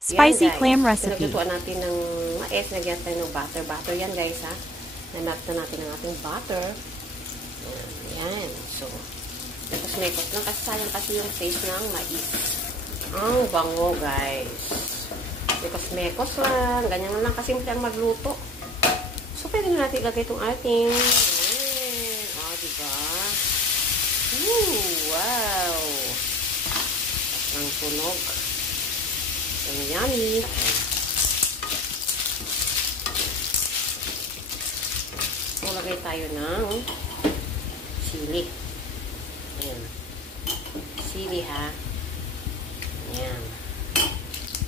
Spicy guys, clam recipe. pinaglutuan natin ng mais, nagyan tayo ng butter. Butter yan guys ha. Nanat na natin ang ating butter. Yan. So, mekos lang kasi sayang kasi yung taste ng mais. Ang bango guys. Mekos lang. Ganyan lang kasimple ang magluto. So, pwede na natin ilagay itong ating diba? Wow! Ang tunog. Ang yummy. So, lagay tayo ng sili. Ayan. Sili, ha? Ayan.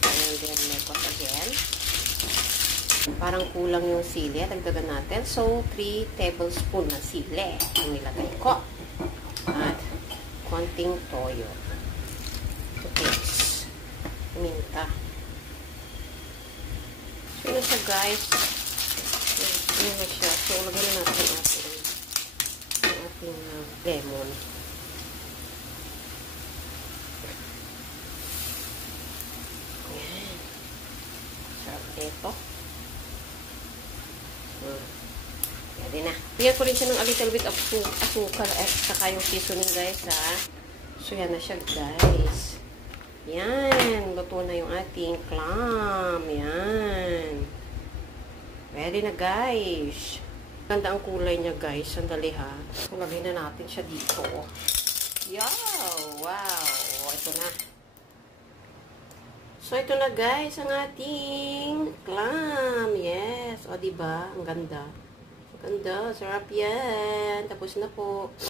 And then, mekos again. Parang kulang yung sili. Dagdagan natin. So, 3 tablespoon na sili ang nilagay ko. At konting toyo. Okay. Minta. So, yun na siya guys. Yun na siya. So, lagyan na natin ang ating lemon. Ayan. Sarap ito. Pwede na. Bigyan ko rin siya ng a little bit of asukal at saka yung seasoning guys ha. So, yan na siya guys. Yan. Luto na yung ating clam. Yan. Ready na guys. Ganda ang kulay niya guys. Sandali ha. So, lagay na natin siya dito. Wow. Ito na. So, ito na guys ang ating clam. Yes. O, diba? Ang ganda. Ang ganda. Sarap yan. Tapos na po.